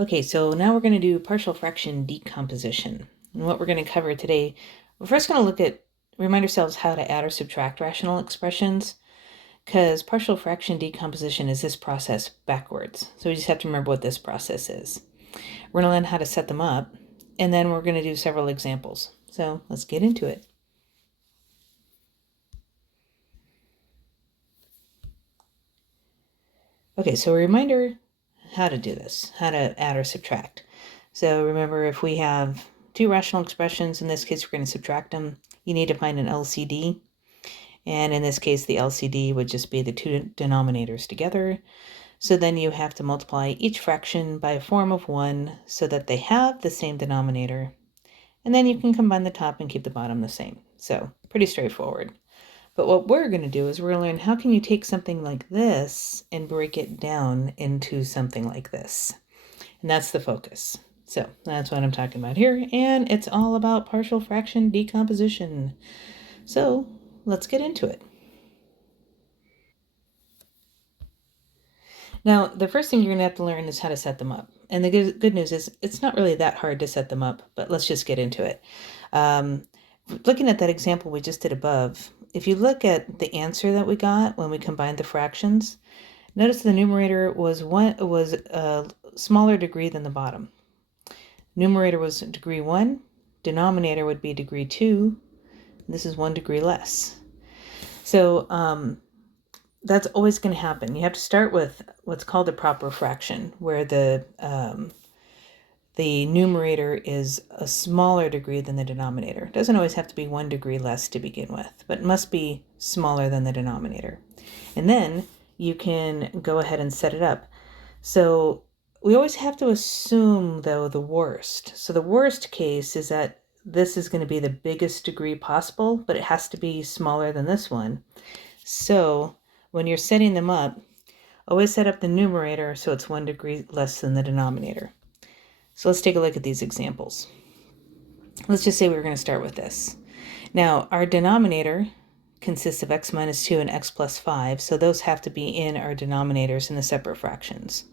Okay, so now we're going to do partial fraction decomposition. And what we're going to cover today, we're first going to remind ourselves how to add or subtract rational expressions, because partial fraction decomposition is this process backwards. So we just have to remember what this process is. We're going to learn how to set them up, and then we're going to do several examples. So let's get into it. Okay, so a reminder how to do this, how to add or subtract. So remember, if we have two rational expressions, in this case we're going to subtract them, you need to find an LCD. And in this case, the LCD would just be the two denominators together. So then you have to multiply each fraction by a form of 1 so that they have the same denominator. And then you can combine the top and keep the bottom the same. So pretty straightforward. But what we're going to do is we're going to learn how can you take something like this and break it down into something like this. And that's the focus. So that's what I'm talking about here. And it's all about partial fraction decomposition. So let's get into it. Now, the first thing you're going to have to learn is how to set them up. And the good news is it's not really that hard to set them up, but let's just get into it. Looking at that example we just did above, if you look at the answer that we got when we combined the fractions, notice the numerator was a smaller degree than the bottom. Numerator was degree 1, denominator would be degree 2, and this is 1 degree less. So that's always going to happen. You have to start with what's called a proper fraction, where the numerator is a smaller degree than the denominator. It doesn't always have to be 1 degree less to begin with, but it must be smaller than the denominator. And then you can go ahead and set it up. So we always have to assume, though, the worst. So the worst case is that this is going to be the biggest degree possible, but it has to be smaller than this one. So when you're setting them up, always set up the numerator so it's 1 degree less than the denominator. So let's take a look at these examples. Let's just say we're going to start with this. Now, our denominator consists of x minus 2 and x plus 5, so those have to be in our denominators in the separate fractions.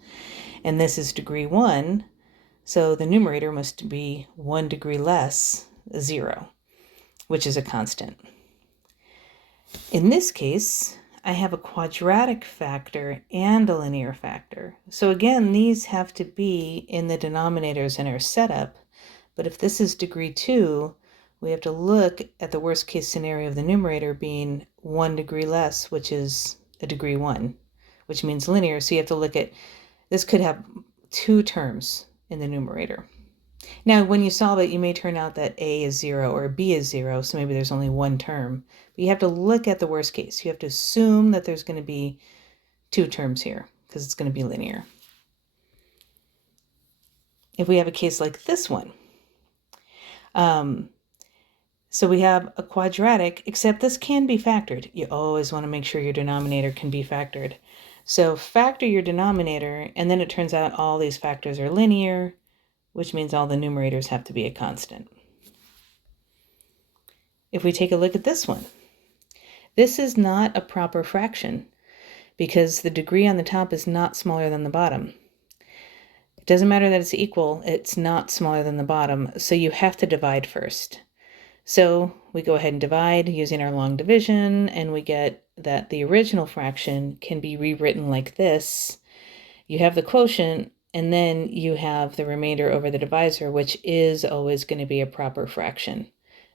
And this is degree 1, so the numerator must be 1 degree less 0, which is a constant. In this case, I have a quadratic factor and a linear factor. So again, these have to be in the denominators in our setup. But if this is degree 2, we have to look at the worst case scenario of the numerator being 1 degree less, which is a degree 1, which means linear. So you have to look at, this could have 2 terms in the numerator. Now, when you solve it, you may turn out that a is 0 or b is 0, so maybe there's only 1 term. But you have to look at the worst case. You have to assume that there's going to be 2 terms here, because it's going to be linear. If we have a case like this one, so we have a quadratic, except this can be factored. You always want to make sure your denominator can be factored. So factor your denominator, and then it turns out all these factors are linear, which means all the numerators have to be a constant. If we take a look at this one, this is not a proper fraction because the degree on the top is not smaller than the bottom. It doesn't matter that it's equal, it's not smaller than the bottom, so you have to divide first. So we go ahead and divide using our long division, and we get that the original fraction can be rewritten like this. You have the quotient, and then you have the remainder over the divisor, which is always going to be a proper fraction.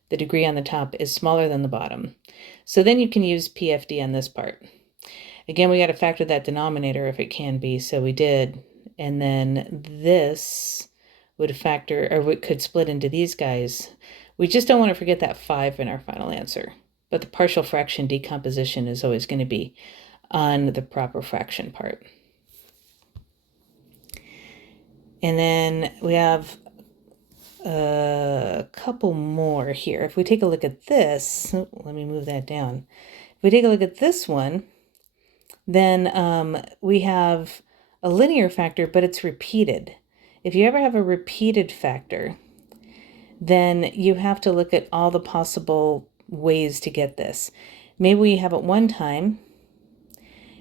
The degree on the top is smaller than the bottom. So then you can use PFD on this part. Again, we got to factor that denominator if it can be, so we did. And then this would factor, or could split into these guys. We just don't want to forget that 5 in our final answer. But the partial fraction decomposition is always going to be on the proper fraction part. And then we have a couple more here. If we take a look at this, let me move that down. If we take a look at this one, then we have a linear factor, but it's repeated. If you ever have a repeated factor, then you have to look at all the possible ways to get this. Maybe we have it 1 time,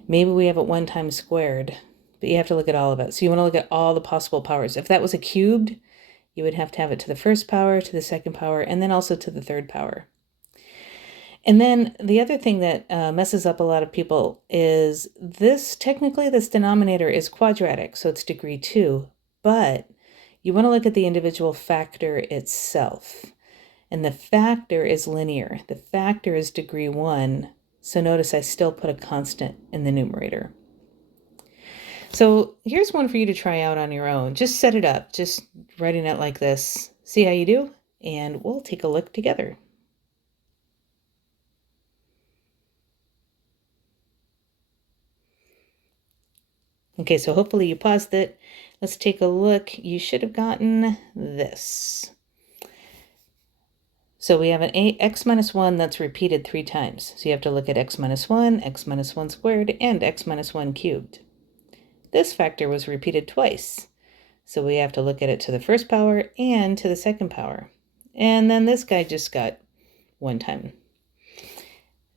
maybe we have it 1 time squared, but you have to look at all of it. So you want to look at all the possible powers. If that was a cubed, you would have to have it to the first power, to the second power, and then also to the third power. And then the other thing that messes up a lot of people is technically this denominator is quadratic, so it's degree 2, but you want to look at the individual factor itself. And the factor is linear. The factor is degree 1, so notice I still put a constant in the numerator. So here's one for you to try out on your own. Just set it up, just writing it like this. See how you do, and we'll take a look together. Okay, so hopefully you paused it. Let's take a look. You should have gotten this. So we have an x minus 1 that's repeated 3 times. So you have to look at x minus 1 squared, and x minus 1 cubed. This factor was repeated twice. So we have to look at it to the first power and to the second power. And then this guy just got 1 time.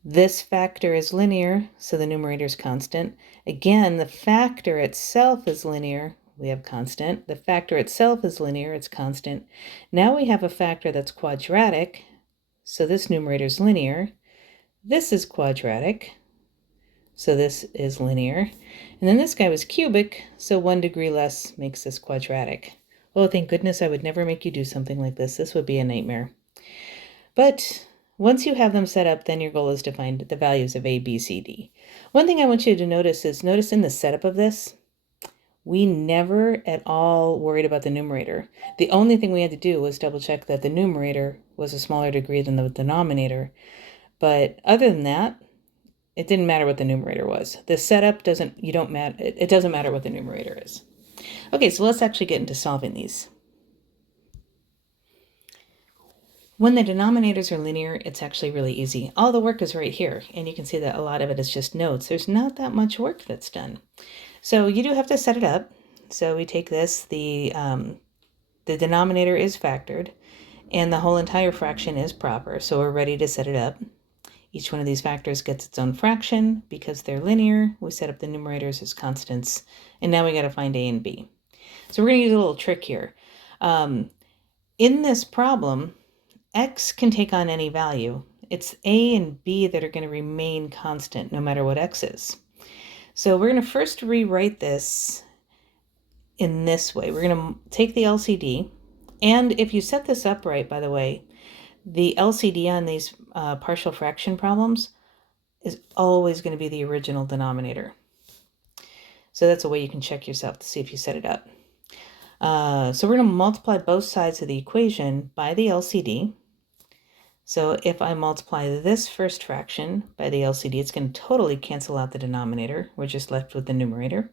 This factor is linear, so the numerator is constant. Again, the factor itself is linear. We have constant. The factor itself is linear. It's constant. Now we have a factor that's quadratic, so this numerator is linear. This is quadratic, so this is linear. And then this guy was cubic, so 1 degree less makes this quadratic. Oh, thank goodness I would never make you do something like this. This would be a nightmare. But once you have them set up, then your goal is to find the values of a, b, c, d. One thing I want you to notice in the setup of this, we never at all worried about the numerator. The only thing we had to do was double check that the numerator was a smaller degree than the denominator. But other than that, it didn't matter what the numerator was. The setup it doesn't matter what the numerator is. Okay, so let's actually get into solving these. When the denominators are linear, it's actually really easy. All the work is right here, and you can see that a lot of it is just notes. There's not that much work that's done. So you do have to set it up. So we take this, the denominator is factored, and the whole entire fraction is proper, so we're ready to set it up. Each one of these factors gets its own fraction. Because they're linear, we set up the numerators as constants, and now we got to find a and b. So we're going to use a little trick here. In this problem, x can take on any value. It's a and b that are going to remain constant no matter what x is. So we're going to first rewrite this in this way. We're going to take the LCD, and if you set this up right, by the way, the LCD on these partial fraction problems is always going to be the original denominator. So that's a way you can check yourself to see if you set it up. So we're going to multiply both sides of the equation by the LCD. So if I multiply this first fraction by the LCD, it's going to totally cancel out the denominator. We're just left with the numerator.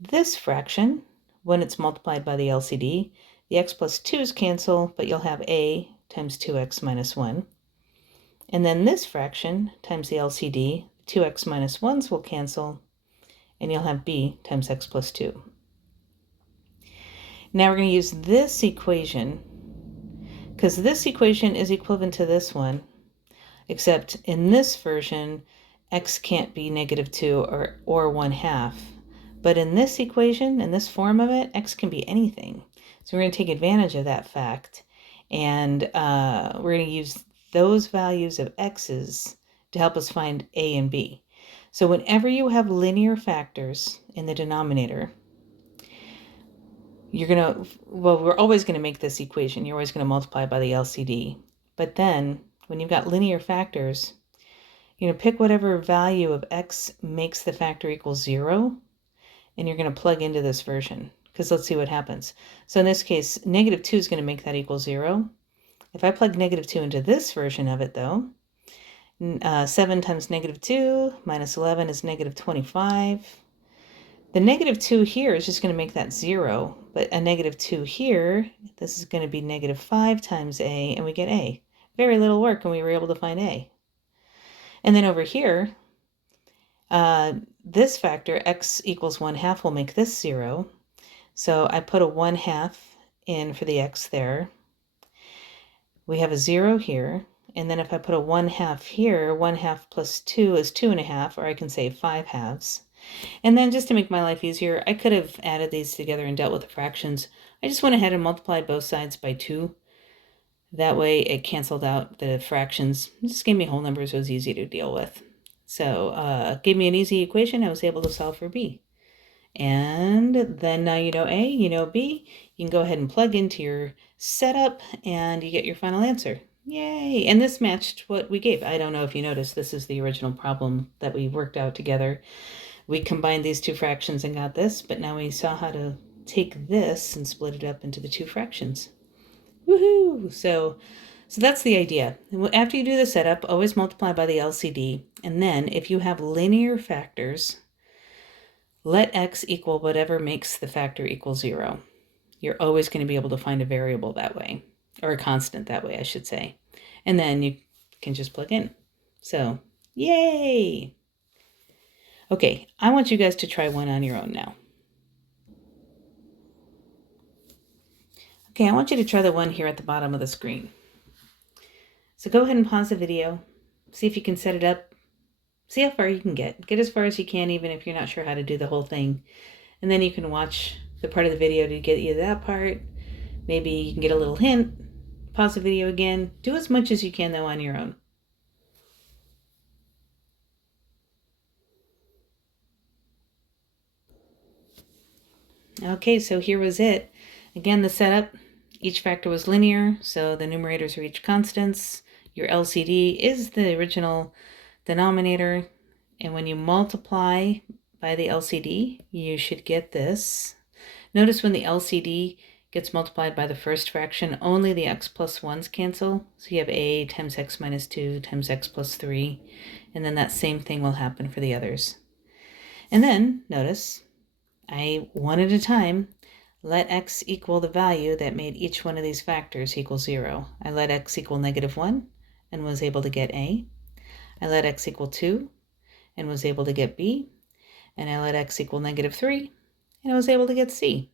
This fraction, when it's multiplied by the LCD, the x plus 2's cancel, but you'll have a times 2x minus 1. And then this fraction times the LCD, 2x minus 1's will cancel, and you'll have b times x plus 2. Now we're going to use this equation, because this equation is equivalent to this one, except in this version, x can't be negative 2 or 1/2. But in this equation, in this form of it, x can be anything. So we're going to take advantage of that fact, and we're going to use those values of x's to help us find a and b. So whenever you have linear factors in the denominator, we're always going to make this equation. You're always going to multiply by the LCD. But then, when you've got linear factors, pick whatever value of x makes the factor equal 0, and you're going to plug into this version, because let's see what happens. So in this case, negative 2 is going to make that equal 0. If I plug negative 2 into this version of it, though, 7 times negative 2 minus 11 is negative 25. The negative 2 here is just going to make that 0, but a negative 2 here, this is going to be negative 5 times a, and we get a. Very little work, and we were able to find a. And then over here, this factor, x equals 1/2, will make this 0. So I put a 1/2 in for the x there. We have a 0 here, and then if I put a 1/2 here, 1/2 plus 2 is 2.5, or I can say 5/2. And then just to make my life easier, I could have added these together and dealt with the fractions. I just went ahead and multiplied both sides by 2. That way it canceled out the fractions. It just gave me whole numbers. It was easy to deal with. So gave me an easy equation. I was able to solve for b. And then now you know a, you know b. You can go ahead and plug into your setup and you get your final answer. Yay! And this matched what we gave. I don't know if you noticed, this is the original problem that we worked out together. We combined these two fractions and got this, but now we saw how to take this and split it up into the two fractions. Woohoo! So that's the idea. After you do the setup, always multiply by the LCD. And then if you have linear factors, let x equal whatever makes the factor equal 0. You're always going to be able to find a variable that way, or a constant that way, I should say. And then you can just plug in. So, yay! Okay, I want you guys to try one on your own now. Okay, I want you to try the one here at the bottom of the screen. So go ahead and pause the video, see if you can set it up, see how far you can get. Get as far as you can, even if you're not sure how to do the whole thing. And then you can watch the part of the video to get you that part. Maybe you can get a little hint, pause the video again. Do as much as you can, though, on your own. Okay, so here was it. Again, the setup, each factor was linear, so the numerators are each constants. Your LCD is the original denominator, and when you multiply by the LCD, you should get this. Notice when the LCD gets multiplied by the first fraction, only the x plus 1s cancel. So you have a times x minus 2 times x plus 3, and then that same thing will happen for the others. And then, notice, I, one at a time, let x equal the value that made each one of these factors equal 0. I let x equal -1 and was able to get a. I let x equal 2 and was able to get b. And I let x equal -3 and I was able to get c.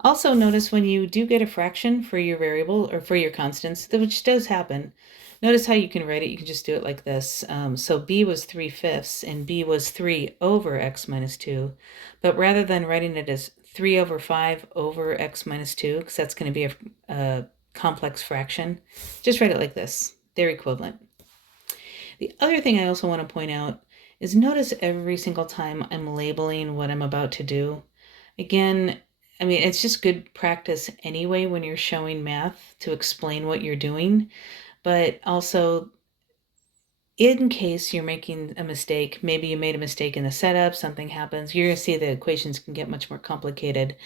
Also notice when you do get a fraction for your variable or for your constants, which does happen, notice how you can write it. You can just do it like this. So b was 3/5 and b was 3 over x minus 2. But rather than writing it as 3 over 5 over x minus 2, because that's going to be a complex fraction, just write it like this. They're equivalent. The other thing I also want to point out is notice every single time I'm labeling what I'm about to do. Again, I mean, it's just good practice anyway when you're showing math to explain what you're doing, but also in case you're making a mistake, maybe you made a mistake in the setup, something happens, you're going to see the equations can get much more complicated.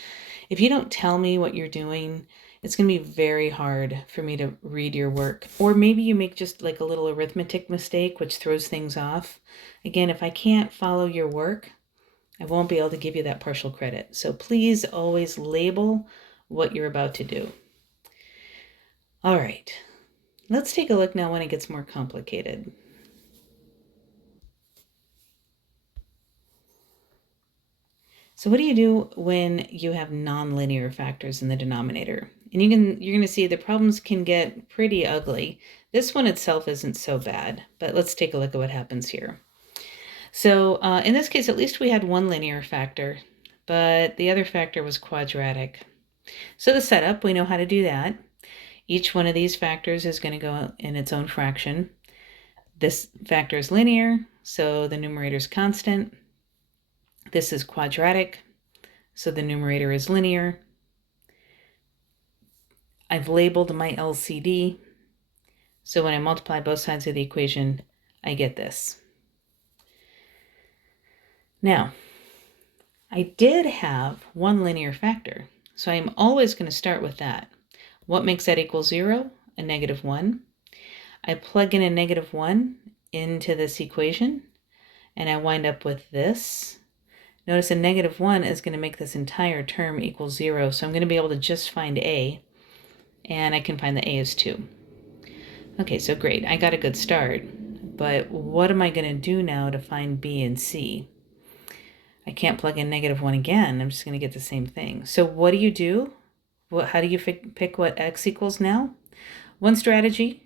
If you don't tell me what you're doing, it's going to be very hard for me to read your work. Or maybe you make just like a little arithmetic mistake, which throws things off. Again, if I can't follow your work, I won't be able to give you that partial credit. So please always label what you're about to do. All right, let's take a look now when it gets more complicated. So what do you do when you have nonlinear factors in the denominator? And you're going to see the problems can get pretty ugly. This one itself isn't so bad, but let's take a look at what happens here. So in this case, at least we had one linear factor, but the other factor was quadratic. So the setup, we know how to do that. Each one of these factors is going to go in its own fraction. This factor is linear, so the numerator is constant. This is quadratic, so the numerator is linear. I've labeled my LCD, so when I multiply both sides of the equation, I get this. Now, I did have one linear factor, so I'm always going to start with that. What makes that equal 0? A -1. I plug in a -1 into this equation, and I wind up with this. Notice a -1 is going to make this entire term equal 0, so I'm going to be able to just find a, and I can find the a is 2. Okay, so great, I got a good start, but what am I going to do now to find b and c? I can't plug in -1 again, I'm just going to get the same thing. So what do you do? How do you pick what x equals now? One strategy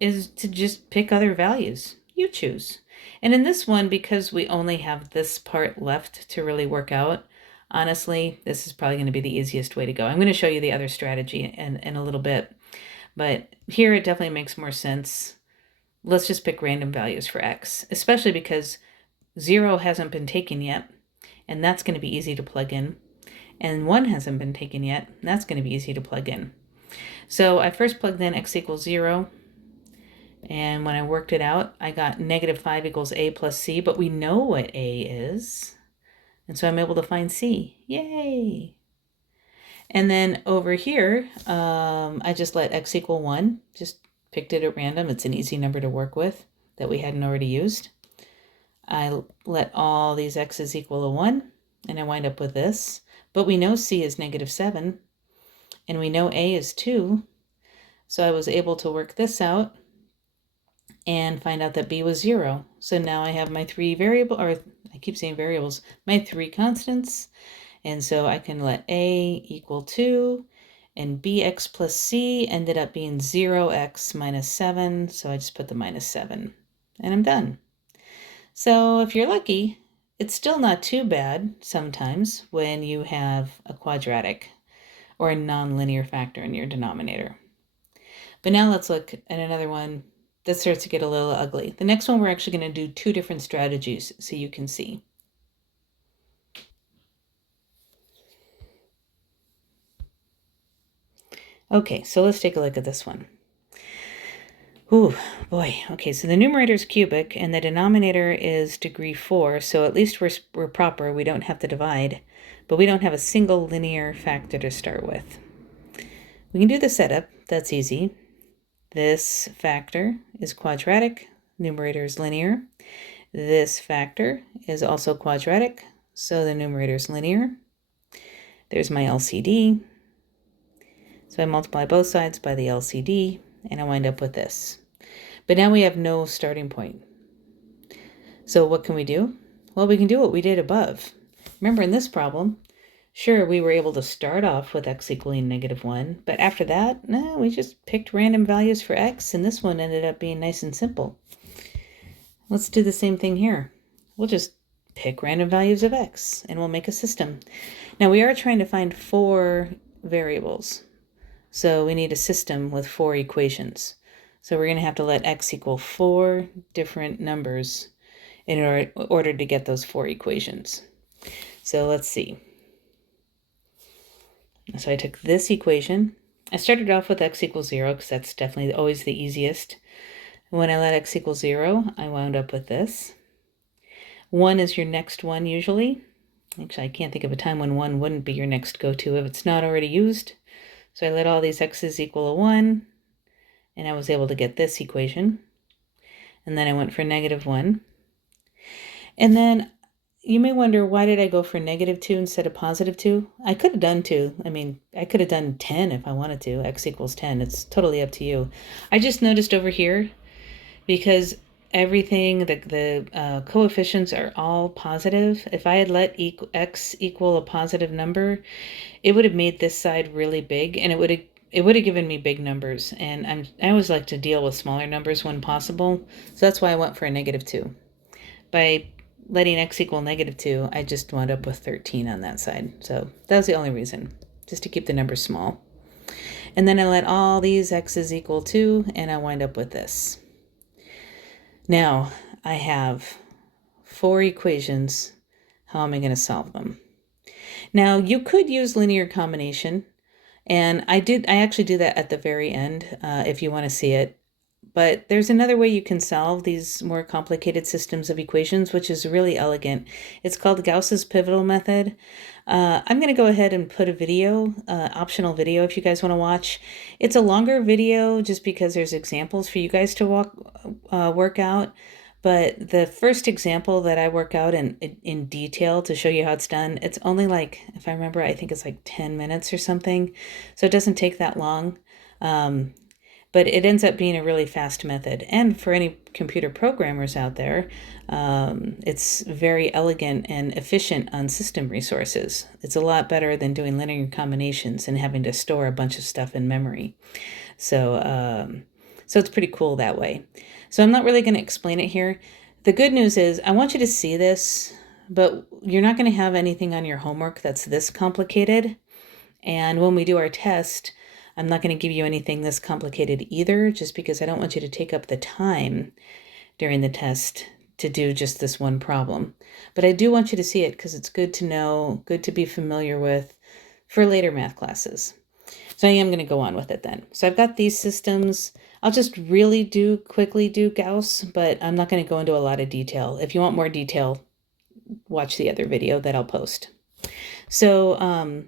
is to just pick other values. You choose. And in this one, because we only have this part left to really work out, honestly, this is probably going to be the easiest way to go. I'm going to show you the other strategy in a little bit, but here it definitely makes more sense. Let's just pick random values for x, especially because 0 hasn't been taken yet, and that's going to be easy to plug in. And 1 hasn't been taken yet, and that's going to be easy to plug in. So I first plugged in x equals 0, and when I worked it out, I got -5 equals a plus c, but we know what a is, and so I'm able to find c. Yay! And then over here, I just let x equal 1, just picked it at random. It's an easy number to work with that we hadn't already used. I let all these x's equal to 1, and I wind up with this. But we know c is -7, and we know a is 2, so I was able to work this out and find out that b was 0. So now I have my three constants, and so I can let a equal 2, and bx plus c ended up being 0x minus 7, so I just put the -7, and I'm done. So if you're lucky, it's still not too bad sometimes when you have a quadratic or a nonlinear factor in your denominator. But now let's look at another one that starts to get a little ugly. The next one, we're actually going to do two different strategies so you can see. Okay, so let's take a look at this one. Ooh, boy. Okay, so the numerator is cubic and the denominator is degree 4, so at least we're proper. We don't have to divide, but we don't have a single linear factor to start with. We can do the setup. That's easy. This factor is quadratic, numerator is linear. This factor is also quadratic, so the numerator is linear. There's my LCD. So I multiply both sides by the LCD, and I wind up with this. But now we have no starting point. So what can we do? Well, we can do what we did above. Remember in this problem, sure, we were able to start off with x equaling -1, but after that, no, we just picked random values for x, and this one ended up being nice and simple. Let's do the same thing here. We'll just pick random values of x, and we'll make a system. Now we are trying to find 4 variables, so we need a system with 4 equations. So we're going to have to let x equal 4 different numbers in order to get those 4 equations. So let's see. So I took this equation. I started off with x equals 0 because that's definitely always the easiest. When I let x equal 0, I wound up with this. 1 is your next one usually. Actually, I can't think of a time when 1 wouldn't be your next go-to if it's not already used. So I let all these x's equal to 1, and I was able to get this equation. And then I went for -1. And then you may wonder, why did I go for -2 instead of +2? I could have done 2. I mean, I could have done 10 if I wanted to. X equals 10. It's totally up to you. I just noticed over here, because everything, the coefficients are all positive. If I had let x equal a positive number, it would have made this side really big, and it would have given me big numbers. And I always like to deal with smaller numbers when possible, so that's why I went for a -2. By letting x equal -2, I just wound up with 13 on that side. So that was the only reason, just to keep the numbers small. And then I let all these x's equal 2, and I wind up with this. Now I have 4 equations. How am I going to solve them? Now you could use linear combination, and I actually do that at the very end if you want to see it. But there's another way you can solve these more complicated systems of equations, which is really elegant. It's called Gauss's Pivotal Method. I'm going to go ahead and put a video, optional video, if you guys want to watch. It's a longer video just because there's examples for you guys to work out. But the first example that I work out in detail to show you how it's done, it's only like, if I remember, I think it's like 10 minutes or something. So it doesn't take that long. But it ends up being a really fast method. And for any computer programmers out there, it's very elegant and efficient on system resources. It's a lot better than doing linear combinations and having to store a bunch of stuff in memory. So it's pretty cool that way. So I'm not really going to explain it here. The good news is I want you to see this, but you're not going to have anything on your homework that's this complicated. And when we do our test, I'm not going to give you anything this complicated either, just because I don't want you to take up the time during the test to do just this one problem. But I do want you to see it because it's good to know, good to be familiar with for later math classes. So I am going to go on with it then. So I've got these systems. I'll just really quickly do Gauss, but I'm not going to go into a lot of detail. If you want more detail, watch the other video that I'll post. So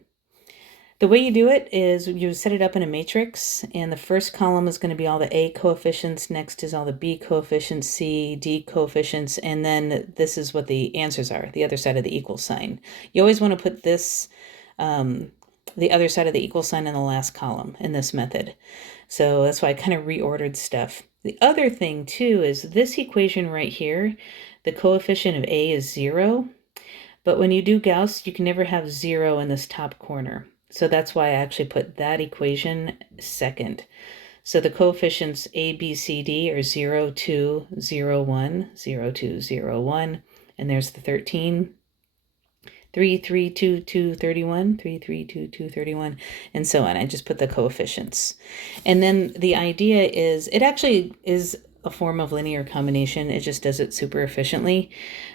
the way you do it is you set it up in a matrix, and the first column is going to be all the A coefficients, next is all the B coefficients, C, D coefficients, and then this is what the answers are, the other side of the equal sign. You always want to put this, the other side of the equal sign in the last column in this method. So that's why I kind of reordered stuff. The other thing too is this equation right here, the coefficient of A is 0, but when you do Gauss, you can never have 0 in this top corner. So that's why I actually put that equation second. So the coefficients A, B, C, D are 0, 2, 0, 1, 0, 2, 0, 1, and there's the 13. 3, 3, 2, 2, 31, 3, 3, 2, 2, 31, and so on. I just put the coefficients. And then the idea is, it actually is a form of linear combination. It just does it super efficiently.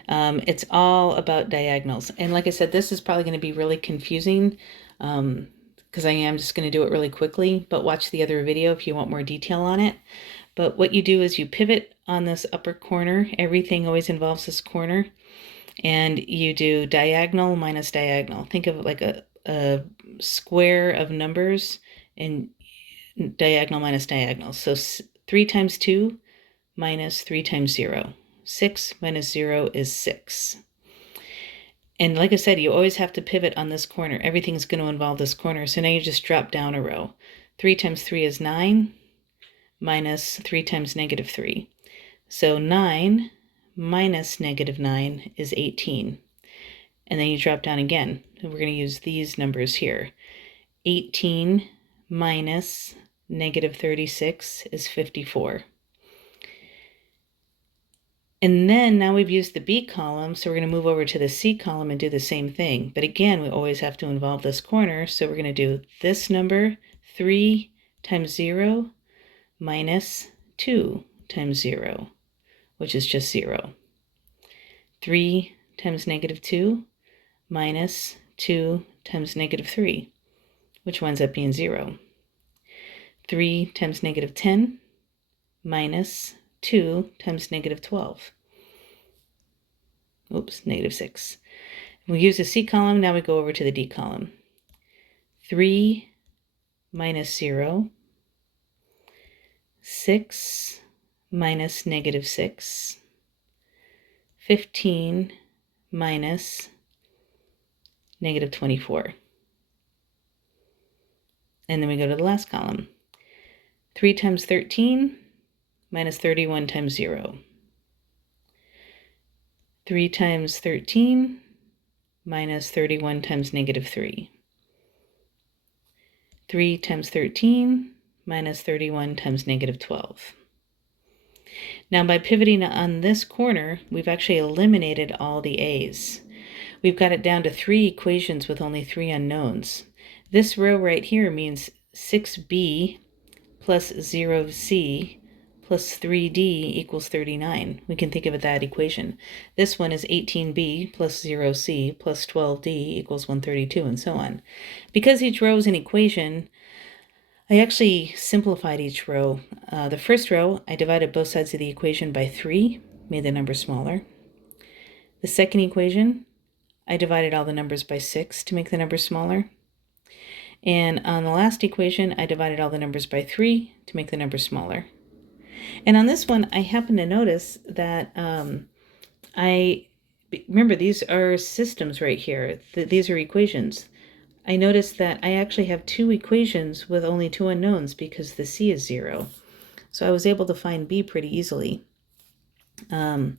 It's all about diagonals. And like I said, this is probably going to be really confusing because I am just going to do it really quickly, but watch the other video if you want more detail on it. But what you do is you pivot on this upper corner. Everything always involves this corner. And you do diagonal minus diagonal. Think of it like a square of numbers and diagonal minus diagonal. So 3 times 2 minus 3 times 0. 6 minus 0 is 6. And like I said, you always have to pivot on this corner. Everything's going to involve this corner. So now you just drop down a row. 3 times 3 is 9 minus 3 times negative 3. So 9 minus negative 9 is 18. And then you drop down again. We're going to use these numbers here. 18 minus negative 36 is 54. And then now we've used the B column, so we're going to move over to the C column and do the same thing. But again, we always have to involve this corner, so we're going to do this number, 3 times 0 minus 2 times 0, which is just 0. 3 times negative 2 minus 2 times negative 3, which winds up being 0. 3 times negative 10 minus 2 times negative 12. Oops, negative 6. We use the C column, now we go over to the D column. 3 minus 0, 6 minus negative 6, 15 minus negative 24. And then we go to the last column. 3 times 13 minus 31 times 0. 3 times 13 minus 31 times negative 3. 3 times 13 minus 31 times negative 12. Now by pivoting on this corner, we've actually eliminated all the A's. We've got it down to 3 equations with only 3 unknowns. This row right here means 6b plus 0c plus 3d equals 39. We can think of it that equation. This one is 18b plus 0c plus 12d equals 132, and so on. Because each row is an equation, I actually simplified each row. The first row, I divided both sides of the equation by 3, made the number smaller. The second equation, I divided all the numbers by 6 to make the number smaller. And on the last equation, I divided all the numbers by 3 to make the number smaller. And on this one, I happen to notice that remember, these are systems right here. These are equations. I noticed that I actually have 2 equations with only 2 unknowns because the C is 0. So I was able to find B pretty easily. So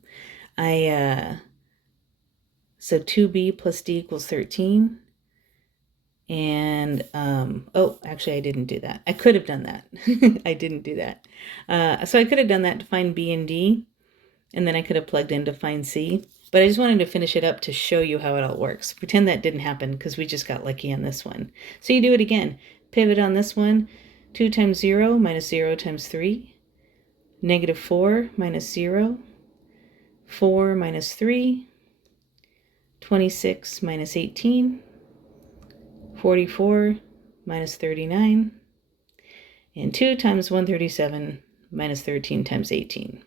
2b plus d equals 13. And, oh, actually I didn't do that. I could have done that. I didn't do that. So I could have done that to find B and D. and then I could have plugged in to find C. But I just wanted to finish it up to show you how it all works. Pretend that didn't happen because we just got lucky on this one. So you do it again. Pivot on this one. 2 times 0 minus 0 times 3. Negative 4 minus 0. 4 minus 3. 26 minus 18. 44 minus 39. And 2 times 137 minus 13 times 18.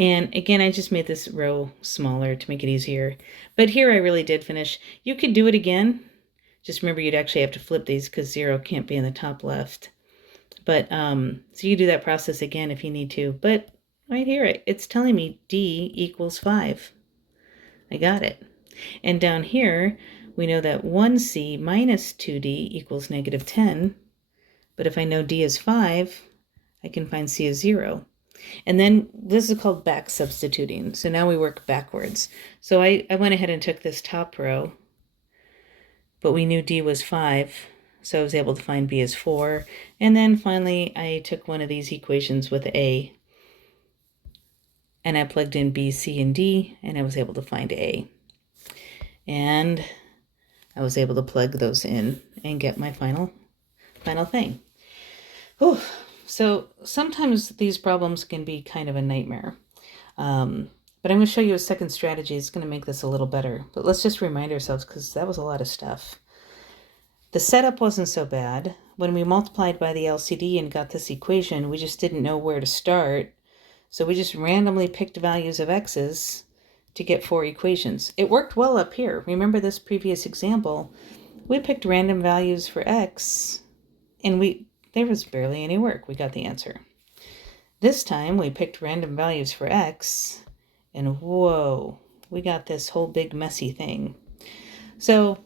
And again, I just made this row smaller to make it easier. But here I really did finish. You could do it again. Just remember you'd actually have to flip these because 0 can't be in the top left. But so you do that process again if you need to. But right here, it's telling me D equals 5. I got it. And down here, we know that 1C minus 2D equals negative 10. But if I know D is 5, I can find C is 0. And then this is called back substituting. So now we work backwards. So I went ahead and took this top row, but we knew D was 5, so I was able to find B is 4. And then finally, I took one of these equations with A, and I plugged in B, C, and D, and I was able to find A. And I was able to plug those in and get my final thing. Whew. So sometimes these problems can be kind of a nightmare. But I'm going to show you a second strategy. It's going to make this a little better. But let's just remind ourselves, because that was a lot of stuff. The setup wasn't so bad. When we multiplied by the LCD and got this equation, we just didn't know where to start. So we just randomly picked values of x's to get 4 equations. It worked well up here. Remember this previous example? We picked random values for x, and there was barely any work. We got the answer. This time we picked random values for x, and whoa, we got this whole big messy thing. So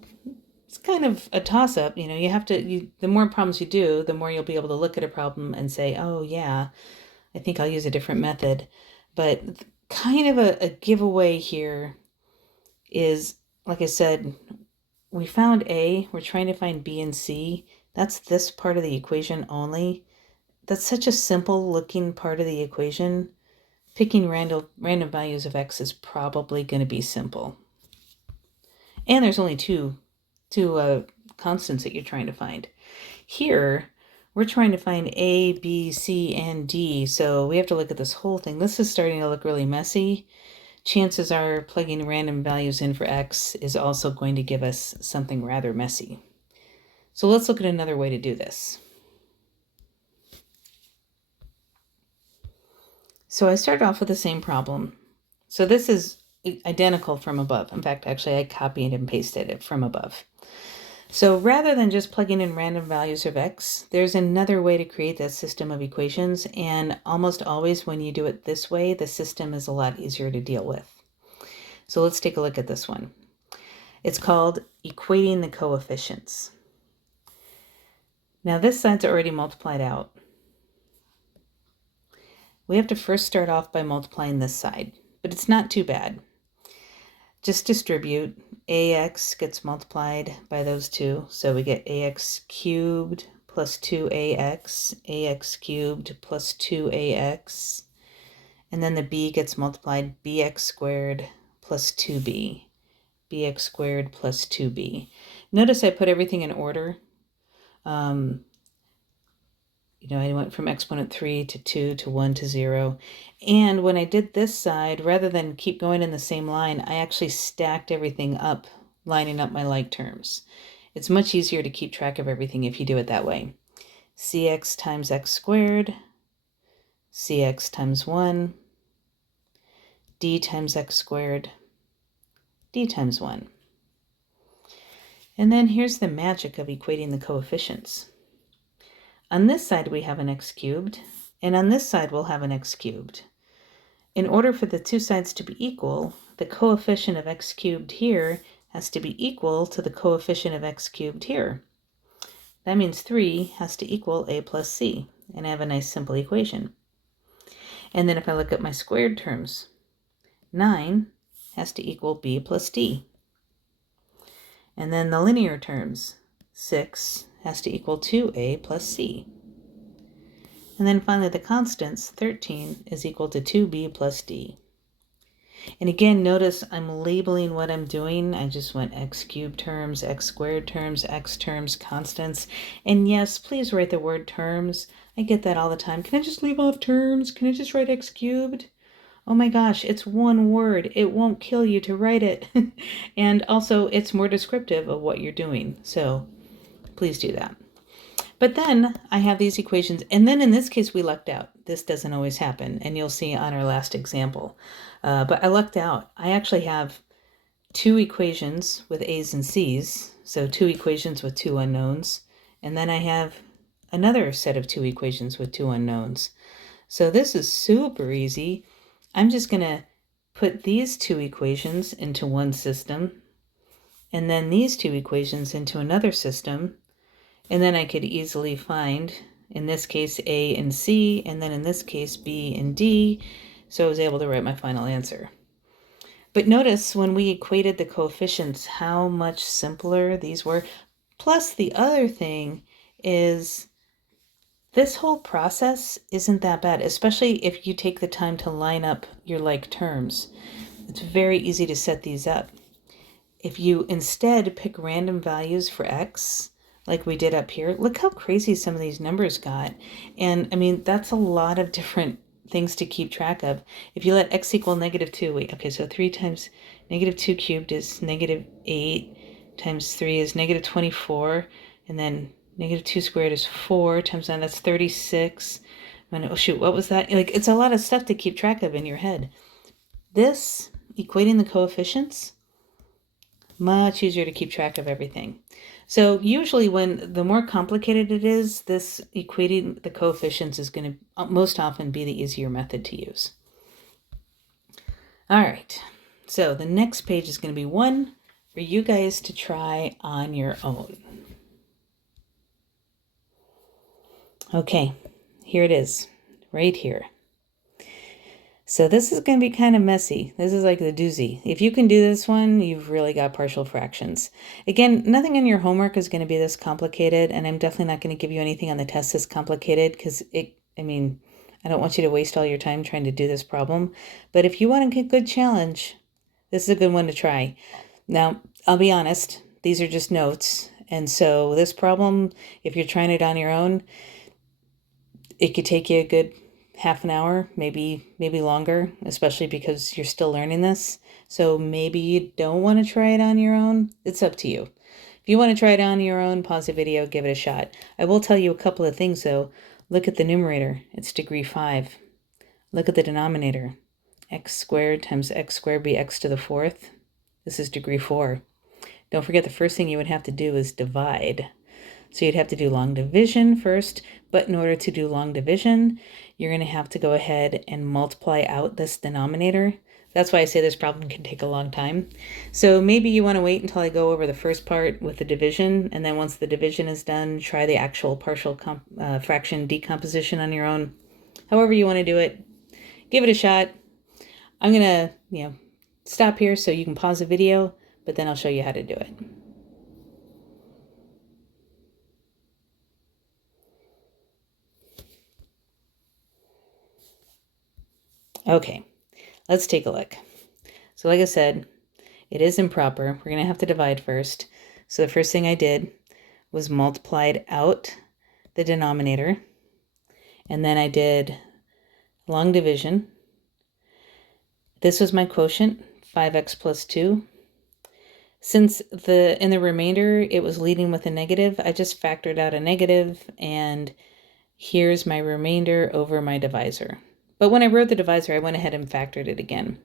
it's kind of a toss-up. You know, you have to, the more problems you do, the more you'll be able to look at a problem and say, oh yeah, I think I'll use a different method. But kind of a giveaway here is, like I said, we found A, we're trying to find B and C. That's this part of the equation only. That's such a simple looking part of the equation. Picking random values of x is probably going to be simple. And there's only two constants that you're trying to find. Here, we're trying to find A, B, C, and D. So we have to look at this whole thing. This is starting to look really messy. Chances are plugging random values in for x is also going to give us something rather messy. So let's look at another way to do this. So I started off with the same problem. So this is identical from above. In fact, actually, I copied and pasted it from above. So rather than just plugging in random values of x, there's another way to create that system of equations. And almost always when you do it this way, the system is a lot easier to deal with. So let's take a look at this one. It's called equating the coefficients. Now this side's already multiplied out. We have to first start off by multiplying this side, but it's not too bad. Just distribute. Ax gets multiplied by those two, so we get ax cubed plus 2ax, ax cubed plus 2ax, and then the b gets multiplied, bx squared plus 2b, bx squared plus 2b. Notice I put everything in order. I went from exponent 3 to 2 to 1 to 0. And when I did this side, rather than keep going in the same line, I actually stacked everything up, lining up my like terms. It's much easier to keep track of everything if you do it that way. Cx times x squared, cx times 1, d times x squared, d times 1. And then here's the magic of equating the coefficients. On this side we have an x cubed, and on this side we'll have an x cubed. In order for the two sides to be equal, the coefficient of x cubed here has to be equal to the coefficient of x cubed here. That means 3 has to equal a plus c, and I have a nice simple equation. And then if I look at my squared terms, 9 has to equal b plus d. And then the linear terms, 6 has to equal 2a plus c. And then finally the constants, 13 is equal to 2b plus d. And again, notice I'm labeling what I'm doing. I just went x cubed terms, x squared terms, x terms, constants. And yes, please write the word terms. I get that all the time. Can I just leave off terms? Can I just write x cubed? Oh my gosh, it's one word. It won't kill you to write it. And also, it's more descriptive of what you're doing. So please do that. But then I have these equations, and then in this case we lucked out. This doesn't always happen, and you'll see on our last example. But I lucked out. I actually have two equations with A's and C's, so two equations with two unknowns, and then I have another set of two equations with two unknowns. So this is super easy. I'm just going to put these two equations into one system, and then these two equations into another system. And then I could easily find, in this case, A and C, and then in this case, B and D. So I was able to write my final answer. But notice when we equated the coefficients, how much simpler these were. Plus, the other thing is this whole process isn't that bad, especially if you take the time to line up your like terms. It's very easy to set these up. If you instead pick random values for x, like we did up here, look how crazy some of these numbers got. And I mean, that's a lot of different things to keep track of. If you let x equal -2, wait, okay, so 3 times -2 cubed is -8, times 3 is -24, and then -2 squared is 4, times 9, that's 36. Oh shoot, what was that? Like, it's a lot of stuff to keep track of in your head. This, equating the coefficients, much easier to keep track of everything. So usually when the more complicated it is, this equating the coefficients is going to most often be the easier method to use. All right, so the next page is going to be one for you guys to try on your own. Okay, here it is, right here. So this is going to be kind of messy. This is like the doozy. If you can do this one, you've really got partial fractions. Again, nothing in your homework is going to be this complicated, and I'm definitely not going to give you anything on the test that's complicated because I don't want you to waste all your time trying to do this problem. But if you want a good challenge, this is a good one to try. Now, I'll be honest, these are just notes. And so this problem, if you're trying it on your own, it could take you a good half an hour, maybe longer, especially because you're still learning this. So maybe you don't want to try it on your own. It's up to you. If you want to try it on your own, pause the video, give it a shot. I will tell you a couple of things though. Look at the numerator, it's degree 5. Look at the denominator, x squared times x squared be x to the 4th. This is degree 4. Don't forget the first thing you would have to do is divide. So you'd have to do long division first, but in order to do long division, you're going to have to go ahead and multiply out this denominator. That's why I say this problem can take a long time. So maybe you want to wait until I go over the first part with the division, and then once the division is done, try the actual partial fraction decomposition on your own. However you want to do it, give it a shot. I'm going to, stop here so you can pause the video, but then I'll show you how to do it. Okay, let's take a look. So like I said, it is improper. We're going to have to divide first. So the first thing I did was multiplied out the denominator, and then I did long division. This was my quotient, 5x plus 2. Since in the remainder it was leading with a negative, I just factored out a negative, and here's my remainder over my divisor. But when I wrote the divisor, I went ahead and factored it again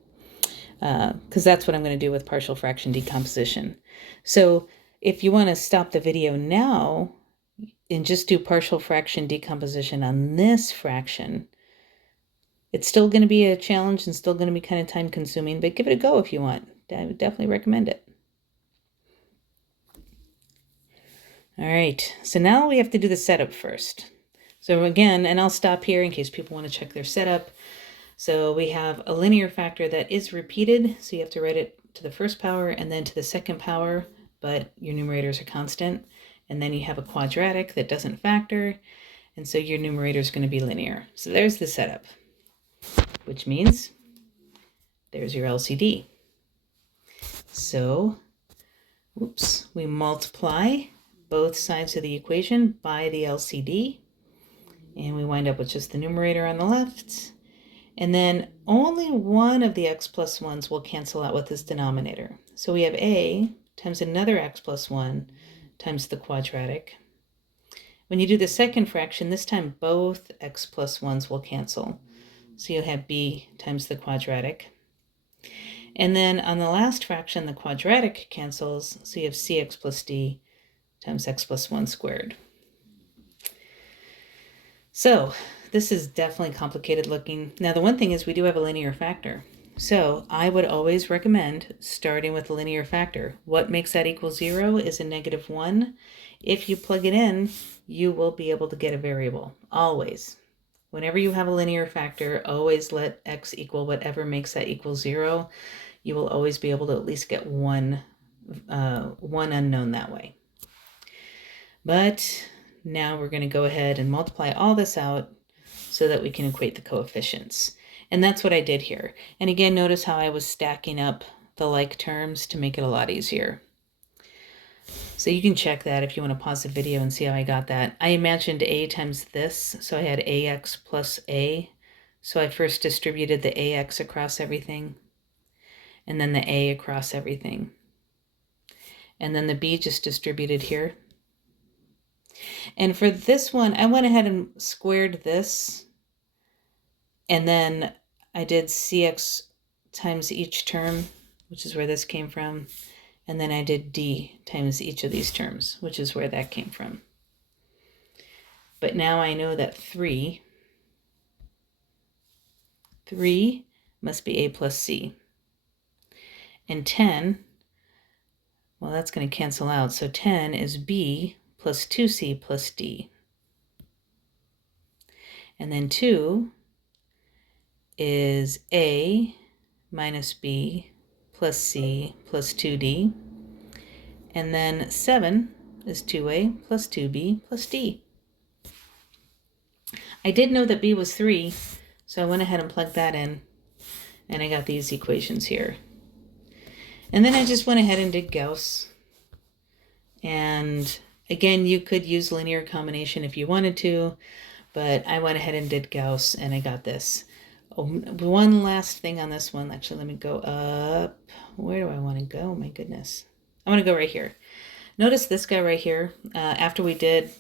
because that's what I'm going to do with partial fraction decomposition. So if you want to stop the video now and just do partial fraction decomposition on this fraction, it's still going to be a challenge and still going to be kind of time consuming, but give it a go if you want. I would definitely recommend it. All right, so now we have to do the setup first. So again, and I'll stop here in case people want to check their setup. So we have a linear factor that is repeated, so you have to write it to the first power and then to the second power, but your numerators are constant. And then you have a quadratic that doesn't factor. And so your numerator is going to be linear. So there's the setup, which means there's your LCD. So, we multiply both sides of the equation by the LCD, and we wind up with just the numerator on the left. And then only one of the x plus 1s will cancel out with this denominator. So we have a times another x plus 1 times the quadratic. When you do the second fraction, this time both x plus 1s will cancel. So you'll have b times the quadratic. And then on the last fraction, the quadratic cancels, so you have cx plus d times x plus 1 squared. So this is definitely complicated looking. Now the one thing is we do have a linear factor. So I would always recommend starting with a linear factor. What makes that equal 0 is a -1. If you plug it in, you will be able to get a variable, always. Whenever you have a linear factor, always let x equal whatever makes that equal 0. You will always be able to at least get one unknown that way. But now we're going to go ahead and multiply all this out so that we can equate the coefficients. And that's what I did here. And again, notice how I was stacking up the like terms to make it a lot easier. So you can check that if you want to pause the video and see how I got that. I imagined a times this, so I had ax plus a. So I first distributed the ax across everything, and then the a across everything. And then the b just distributed here. And for this one, I went ahead and squared this, and then I did cx times each term, which is where this came from, and then I did d times each of these terms, which is where that came from. But now I know that 3 must be a plus c. And 10, well, that's going to cancel out, so 10 is b plus 2c plus d. And then 2 is a minus b plus c plus 2d. And then 7 is 2a plus 2b plus d. I did know that b was 3, so I went ahead and plugged that in, and I got these equations here. And then I just went ahead and did Gauss. And again, you could use linear combination if you wanted to, but I went ahead and did Gauss, and I got this. Oh, one last thing on this one. Actually, let me go up. Where do I want to go? My goodness. I want to go right here. Notice this guy right here. After we did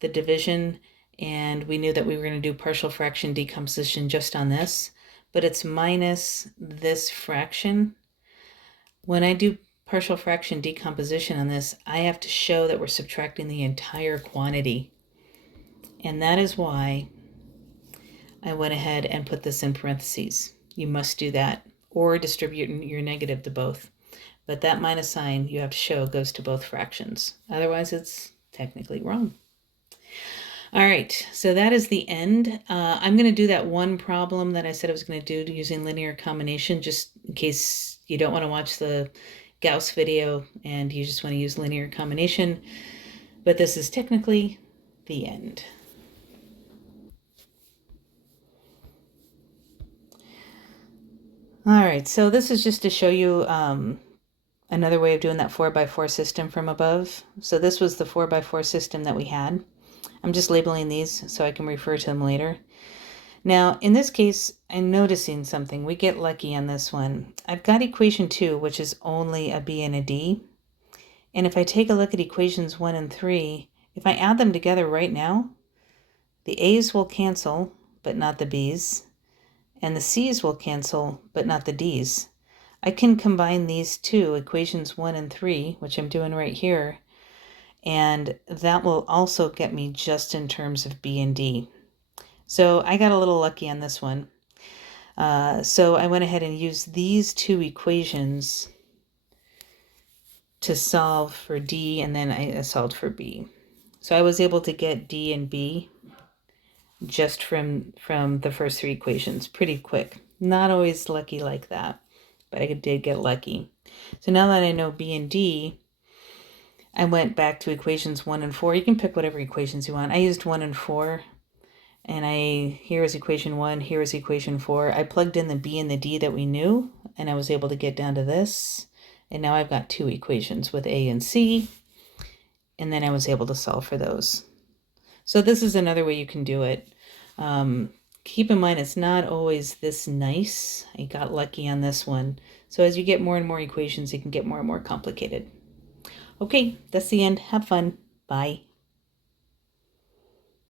the division, and we knew that we were going to do partial fraction decomposition just on this, but it's minus this fraction. When I do partial fraction decomposition on this, I have to show that we're subtracting the entire quantity. And that is why I went ahead and put this in parentheses. You must do that, or distribute your negative to both. But that minus sign you have to show goes to both fractions. Otherwise, it's technically wrong. All right, so that is the end. I'm going to do that one problem that I said I was going to do using linear combination, just in case you don't want to watch the Gauss video and you just want to use linear combination. But this is technically the end. All right, so this is just to show you another way of doing that 4x4 system from above. So this was the 4x4 system that we had. I'm just labeling these so I can refer to them later. Now, in this case, I'm noticing something. We get lucky on this one. I've got equation 2, which is only a b and a d. And if I take a look at equations 1 and 3, if I add them together right now, the a's will cancel, but not the b's. And the c's will cancel, but not the d's. I can combine these two, equations 1 and 3, which I'm doing right here, and that will also get me just in terms of b and d. So I got a little lucky on this one. So I went ahead and used these two equations to solve for d, and then I solved for b. So I was able to get d and b just from the first 3 equations pretty quick. Not always lucky like that, but I did get lucky. So now that I know b and d, I went back to equations 1 and 4. You can pick whatever equations you want. I used 1 and 4 And here is equation 1, here is equation 4. I plugged in the b and the d that we knew, and I was able to get down to this. And now I've got 2 equations with a and c, and then I was able to solve for those. So this is another way you can do it. Keep in mind, it's not always this nice. I got lucky on this one. So as you get more and more equations, it can get more and more complicated. Okay, that's the end. Have fun. Bye.